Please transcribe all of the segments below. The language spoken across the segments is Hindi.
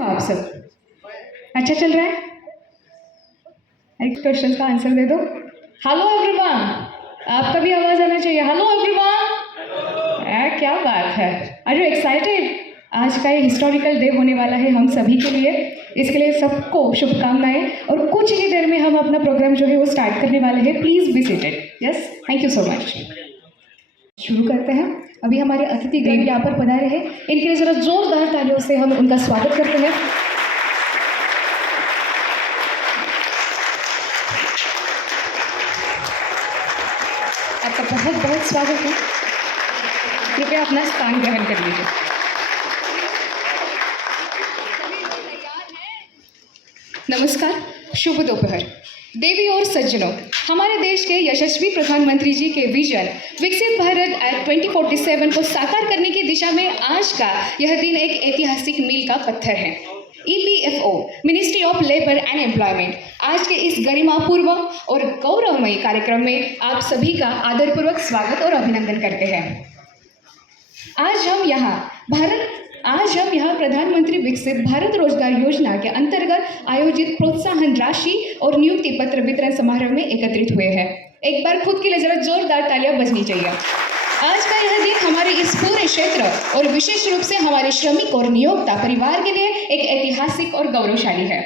आप सब अच्छा चल रहा है? एक क्वेश्चन का आंसर दे दो। हेलो एवरीवन, आपका भी आवाज आना चाहिए। हेलो एवरीवन, क्या बात है, आर यू एक्साइटेड? आज का ये हिस्टोरिकल डे होने वाला है हम सभी के लिए, इसके लिए सबको शुभकामनाएं। और कुछ ही देर में हम अपना प्रोग्राम जो है वो स्टार्ट करने वाले हैं। Please be seated. Yes, thank you so much. शुरू करते हैं। अभी हमारे अतिथिगण यहाँ पर पधारे हैं, इनके लिए जरा जोरदार तालियों से हम उनका स्वागत करते हैं। आपका बहुत बहुत स्वागत है। कृपया अपना स्थान ग्रहण कर लीजिए। नमस्कार, शुभ दोपहर। देवी और सज्जनों, हमारे देश के यशस्वी प्रधानमंत्री जी के विजन विकसित भारत एट 2047 को साकार करने की दिशा में आज का यह दिन एक ऐतिहासिक मील का पत्थर है। EPFO, ministry of labour and employment, आज के इस गरिमापूर्ण और गौरवमयी कार्यक्रम में आप सभी का आदरपूर्वक स्वागत और अभिनंदन करते हैं। आज हम यहाँ प्रधानमंत्री विकसित भारत रोजगार योजना के अंतर्गत आयोजित प्रोत्साहन राशि और नियुक्ति पत्र वितरण समारोह में एकत्रित हुए हैं। एक बार खुद के लिए जरा जोरदार तालियां बजनी चाहिए। आज का यह दिन हमारे इस पूरे क्षेत्र और विशेष रूप से हमारे श्रमिक और नियोक्ता परिवार के लिए एक ऐतिहासिक और गौरवशाली है।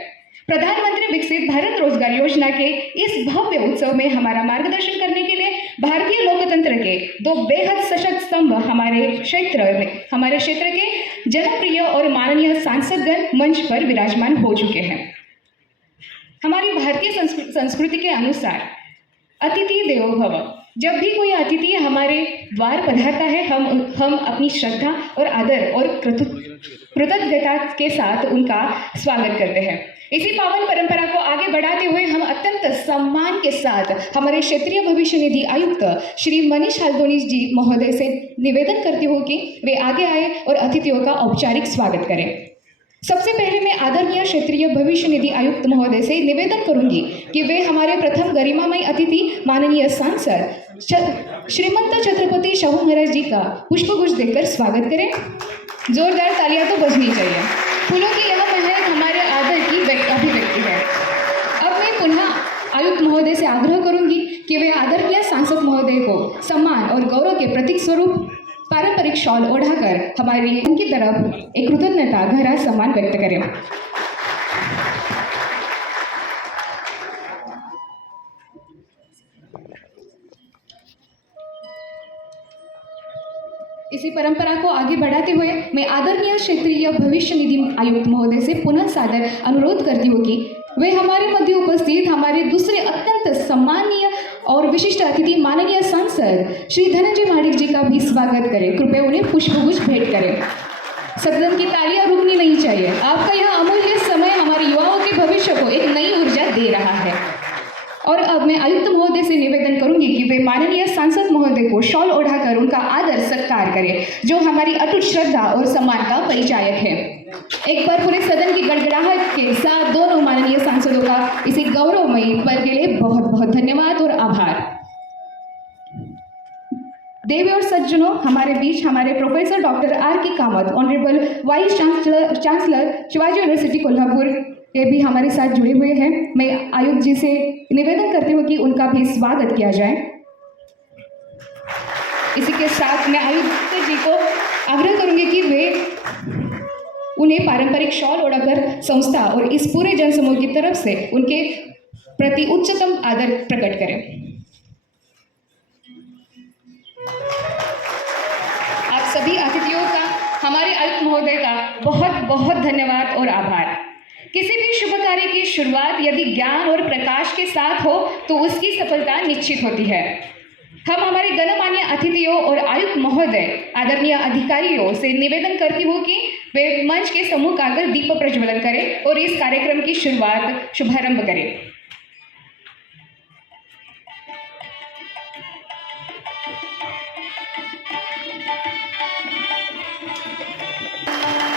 प्रधानमंत्री विकसित भारत रोजगार योजना के इस भव्य उत्सव में हमारा मार्गदर्शन करने के लिए भारतीय लोकतंत्र के दो बेहद सशक्त स्तंभ हमारे क्षेत्र के जनप्रिय और माननीय सांसदगण मंच पर विराजमान हो चुके हैं। हमारी भारतीय संस्कृति के अनुसार अतिथि देवो भव, जब भी कोई अतिथि हमारे द्वार पधारता है हम अपनी श्रद्धा और आदर और कृतज्ञता के साथ उनका स्वागत करते हैं। इसी पावन परंपरा को आगे बढ़ाते हुए हम अत्यंत सम्मान के साथ हमारे क्षेत्रीय भविष्य निधि आयुक्त श्री मनीष हाल्दोनी जी महोदय से निवेदन करती हूँ कि वे आगे आए और अतिथियों का औपचारिक स्वागत करें। सबसे पहले मैं आदरणीय क्षेत्रीय भविष्य निधि आयुक्त महोदय से निवेदन करूंगी कि वे हमारे प्रथम गरिमामय अतिथि माननीय सांसद श्रीमंत छत्रपति शाहू महाराज जी का पुष्पगुच्छ देकर स्वागत करें। जोरदार तालियां तो बजनी चाहिए। फूलों की यह महक हमारे आदर की अभिव्यक्ति है। अब मैं पुनः आयुक्त महोदय से आग्रह करूंगी कि वे आदरणीय सांसद महोदय को सम्मान और गौरव के प्रतीक स्वरूप पारंपरिक शॉल ओढ़ाकर उनकी तरफ एक कृतज्ञता भरा सम्मान व्यक्त करें। इसी परंपरा को आगे बढ़ाते हुए मैं आदरणीय क्षेत्रीय भविष्य निधि आयुक्त महोदय से पुनः सादर अनुरोध करती हूँ कि वे हमारे मध्य उपस्थित हमारे दूसरे अत्यंत सम्मानीय और विशिष्ट अतिथि माननीय सांसद श्री धनंजय महाडिक जी का भी स्वागत करें। कृपया उन्हें पुष्पगुच्छ भेंट करें। सदन की तालियां रुकनी नहीं चाहिए। आपका यह अमूल्य समय हमारे युवाओं के भविष्य को एक नई ऊर्जा दे रहा है। और अब मैं आयुक्त महोदय से निवेदन करूंगी कि वे माननीय सांसद महोदय को शॉल ओढ़ाकर उनका आदर सत्कार करें, जो हमारी अटूट श्रद्धा और सम्मान का परिचायक है। एक बार पूरे सदन की गड़गड़ाहट के साथ दोनों माननीय सांसदों का इसी गौरवमयी पल के लिए बहुत बहुत धन्यवाद और आभार। देवी और सज्जनों, हमारे बीच हमारे professor doctor R.K. Kamat, honourable vice chancellor Shivaji university Kolhapur, ये भी हमारे साथ जुड़े हुए हैं। मैं आयुक्त जी से निवेदन करती हूँ कि उनका भी स्वागत किया जाए। इसी के साथ मैं आयुक्त जी को आग्रह करूंगी कि वे उन्हें पारंपरिक शॉल ओढ़ाकर संस्था और इस पूरे जनसमूह की तरफ से उनके प्रति उच्चतम आदर प्रकट करें। आप सभी अतिथियों का हमारे आयुक्त महोदय का बहुत बहुत धन्यवाद और आभार। किसी भी शुभ कार्य की शुरुआत यदि ज्ञान और प्रकाश के साथ हो तो उसकी सफलता निश्चित होती है। हम हमारे गणमान्य अतिथियों और आयुक्त महोदय, आदरणीय अधिकारियों से निवेदन करती हूँ कि वे मंच के सम्मुख आकर दीप प्रज्वलन करें और इस कार्यक्रम की शुभारंभ करें।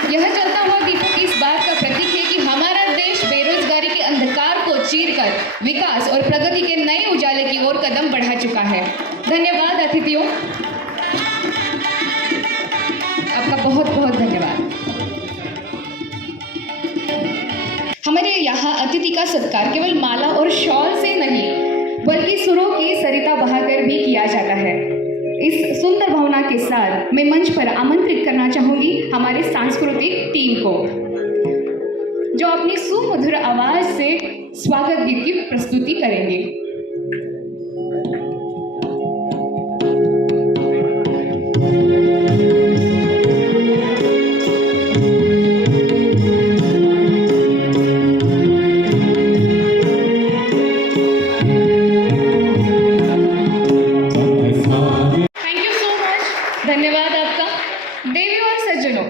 यह जलता हुआ दीपक इस बात का प्रतीक है कि हमारा देश बेरोजगारी के अंधकार को चीरकर विकास और प्रगति के नए उजाले की ओर कदम बढ़ा चुका है। धन्यवाद अतिथियों, आपका बहुत बहुत धन्यवाद। हमारे यहाँ अतिथि का सत्कार केवल माला और शॉल से नहीं बल्कि सुरों की सरिता बहाकर भी किया जाता है। इस सुंदर भावना के साथ मैं मंच पर आमंत्रित करना चाहूंगी हमारे सांस्कृतिक टीम को, जो अपनी सुमधुर आवाज से स्वागत गीत की प्रस्तुति करेंगे। थैंक यू सो मच, धन्यवाद आपका। देवी और सज्जनों,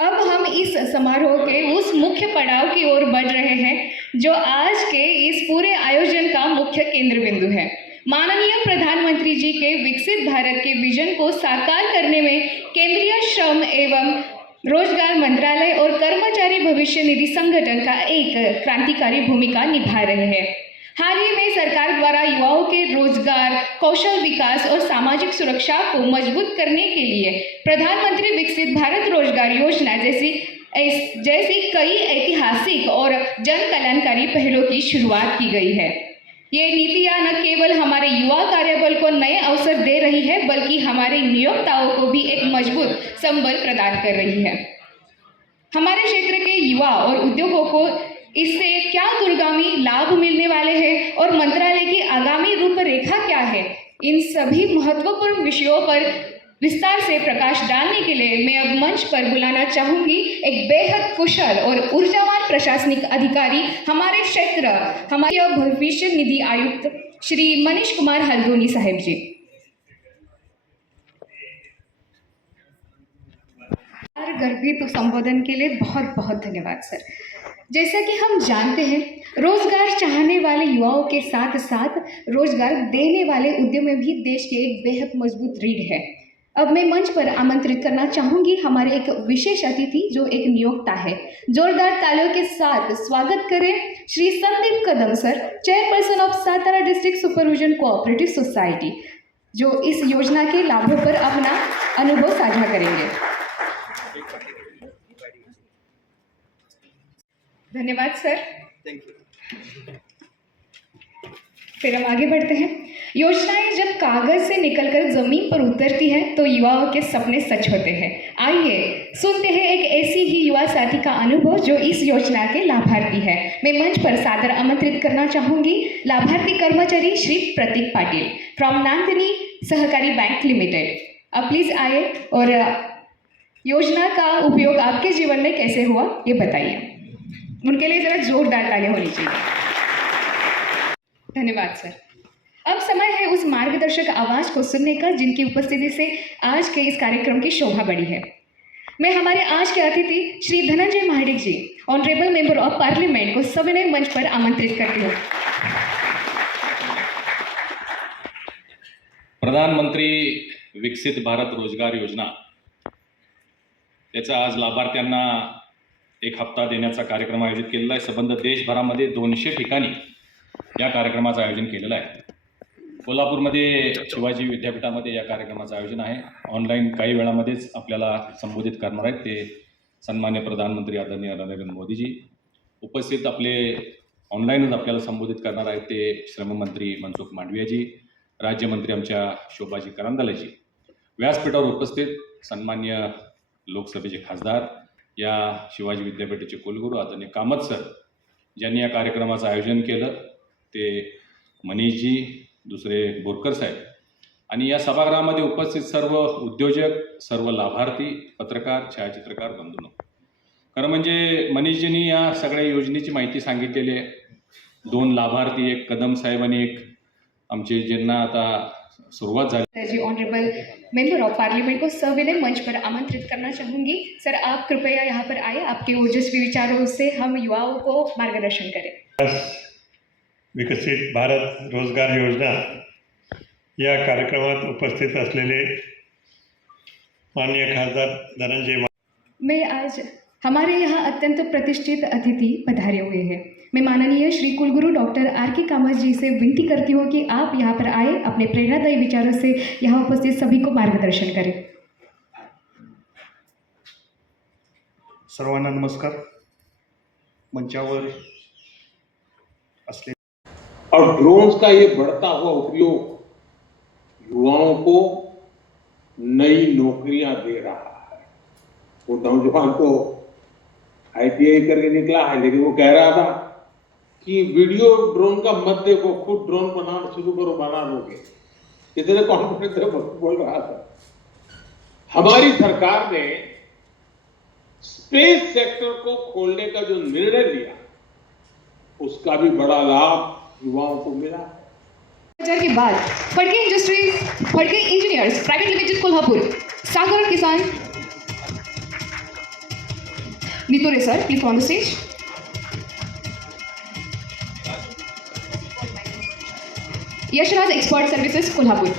अब हम इस समारोह के उस मुख्य पड़ाव की ओर बढ़ रहे हैं जो आज के इस पूरे आयोजन का मुख्य केंद्र बिंदु है। माननीय प्रधानमंत्री जी के विकसित भारत के विजन को साकार करने में केंद्रीय श्रम एवं रोजगार मंत्रालय और कर्मचारी भविष्य निधि संगठन का एक क्रांतिकारी भूमिका निभा रहे हैं। हाल ही में सरकार द्वारा युवाओं के रोजगार, कौशल विकास और सामाजिक सुरक्षा को मजबूत करने के लिए प्रधानमंत्री विकसित भारत रोजगार योजना जैसी कई ऐतिहासिक और जन कल्याणकारी पहलों की शुरुआत की गई है। ये नीतियाँ न केवल हमारे युवा कार्यबल को नए अवसर दे रही है बल्कि हमारे नियोक्ताओं को भी एक मजबूत संबल प्रदान कर रही है। हमारे क्षेत्र के युवा और उद्योगों को इससे क्या दूरगामी लाभ मिलने वाले हैं और मंत्रालय की आगामी रूपरेखा क्या है, इन सभी महत्वपूर्ण विषयों पर विस्तार से प्रकाश डालने के लिए मैं अब मंच पर बुलाना चाहूंगी एक बेहद कुशल और ऊर्जावान प्रशासनिक अधिकारी, हमारे क्षेत्र हमारे भविष्य निधि आयुक्त श्री मनीष कुमार हल्द्वानी साहेब जी। गर्भित संबोधन के लिए बहुत बहुत धन्यवाद सर। जैसा कि हम जानते हैं, रोजगार चाहने वाले युवाओं के साथ साथ रोजगार देने वाले उद्यमी भी देश के एक बेहद मजबूत रीढ़ है। अब मैं मंच पर आमंत्रित करना चाहूंगी हमारे एक विशेष अतिथि जो एक नियोक्ता है। जोरदार तालियों के साथ स्वागत करें Shri Sandeep Kadam sir, chairperson of Satara district supervision cooperative society, जो इस योजना के लाभों पर अपना अनुभव साझा करेंगे। धन्यवाद सर। Thank you. फिर हम आगे बढ़ते हैं। योजनाएं जब कागज से निकलकर जमीन पर उतरती हैं तो युवाओं के सपने सच होते हैं। आइए सुनते हैं एक ऐसी ही युवा साथी का अनुभव जो इस योजना के लाभार्थी है। मैं मंच पर सादर आमंत्रित करना चाहूंगी लाभार्थी कर्मचारी श्री प्रतीक पाटिल फ्रॉम नांदनी सहकारी बैंक लिमिटेड। अब प्लीज आए और योजना का उपयोग आपके जीवन में कैसे हुआ ये बताइए। उनके लिए जरा जोरदार तालियां होनी चाहिए। धन्यवाद सर। अब समय है उस मार्गदर्शक आवाज को सुनने का जिनकी उपस्थिति से आज के इस कार्यक्रम की शोभा बढ़ी है। मैं हमारे आज के अतिथि श्री धनंजय महाडिक जी, ऑनरेबल मेंबर ऑफ पार्लियामेंट को सविनय मंच पर आमंत्रित करती हूँ। प्रधानमंत्री विकसित भारत रोजगार योजना त्याचा आज लाभार्थ्यांना एक हप्ता देण्याचा कार्यक्रम आयोजित केलेला आहे। संबंध देशभरामध्ये 200 ठिकाणी या कार्यक्रमाचं आयोजन केलेलं आहे। कोल्हापूरमध्ये शिवाजी विद्यापीठामध्ये या कार्यक्रमाचं आयोजन आहे। ऑनलाईन काही वेळामध्येच आपल्याला संबोधित करणार आहेत ते सन्मान्य प्रधानमंत्री आदरणीय नरेंद्र मोदीजी। उपस्थित आपले ऑनलाईनच आपल्याला संबोधित करणार आहेत ते श्रममंत्री मनसुख मांडवियाजी, राज्यमंत्री आमच्या शोभाजी करंदलेजी। व्यासपीठावर उपस्थित सन्मान्य लोकसभेचे खासदार, या शिवाजी विद्यापीठाचे कुलगुरू आदरणीय कामत सर, ज्यांनी या कार्यक्रमाचं आयोजन केलं ते मनीषजी, दुसरे बोरकर साहेब, आणि या सभागृहामध्ये उपस्थित सर्व उद्योजक, सर्व लाभार्थी, पत्रकार, छायाचित्रकार बंधूंनो, खरं म्हणजे मनीषजींनी या सगळ्या योजनेची माहिती सांगितलेली आहे। 2 लाभार्थी, एक कदम साहेब आणि एक आमचे ज्यांना आता शुरुआत झाली। जी ऑनरेबल मेंबर ऑफ पार्लियामेंट को सविनय मंच पर आमंत्रित करना चाहूंगी। सर आप कृपया यहाँ पर आए, आपके ओजस्वी विचारों से हम युवाओं को मार्गदर्शन करें। विकसित भारत रोजगार योजना या कार्यक्रमात उपस्थित असलेले माननीय खासदार धनंजय, मैं आज हमारे यहाँ अत्यंत प्रतिष्ठित अतिथि पधारे हुए हैं। मैं माननीय श्री कुलगुरु डॉक्टर आर.के. कामत जी से विनती करती हूँ कि आप यहाँ पर आए, अपने प्रेरणादायी विचारों से यहाँ उपस्थित सभी को मार्गदर्शन करें। सर्वांना नमस्कार। मंचावर असले और ड्रोन्स का ये बढ़ता हुआ उपयोग युवाओं को नई नौकरियां दे रहा है। वो नौजवान तो ITI करके निकला है, लेकिन वो कह रहा था कि वीडियो ड्रोन का मत देखो, खुद ड्रोन बनाना शुरू करो, बना लोगे। इतने कॉन्फिडेंस से बोल रहा था। हमारी सरकार ने स्पेस सेक्टर को खोलने का जो निर्णय लिया, उसका भी बड़ा लाभ युवाओं को मिला। हजार के बाद Phadke industries, Phadke engineers private limited Kolhapur, Sagar Kisan Nitore sir, please on the stage. Yashraj expert services Kolhapur.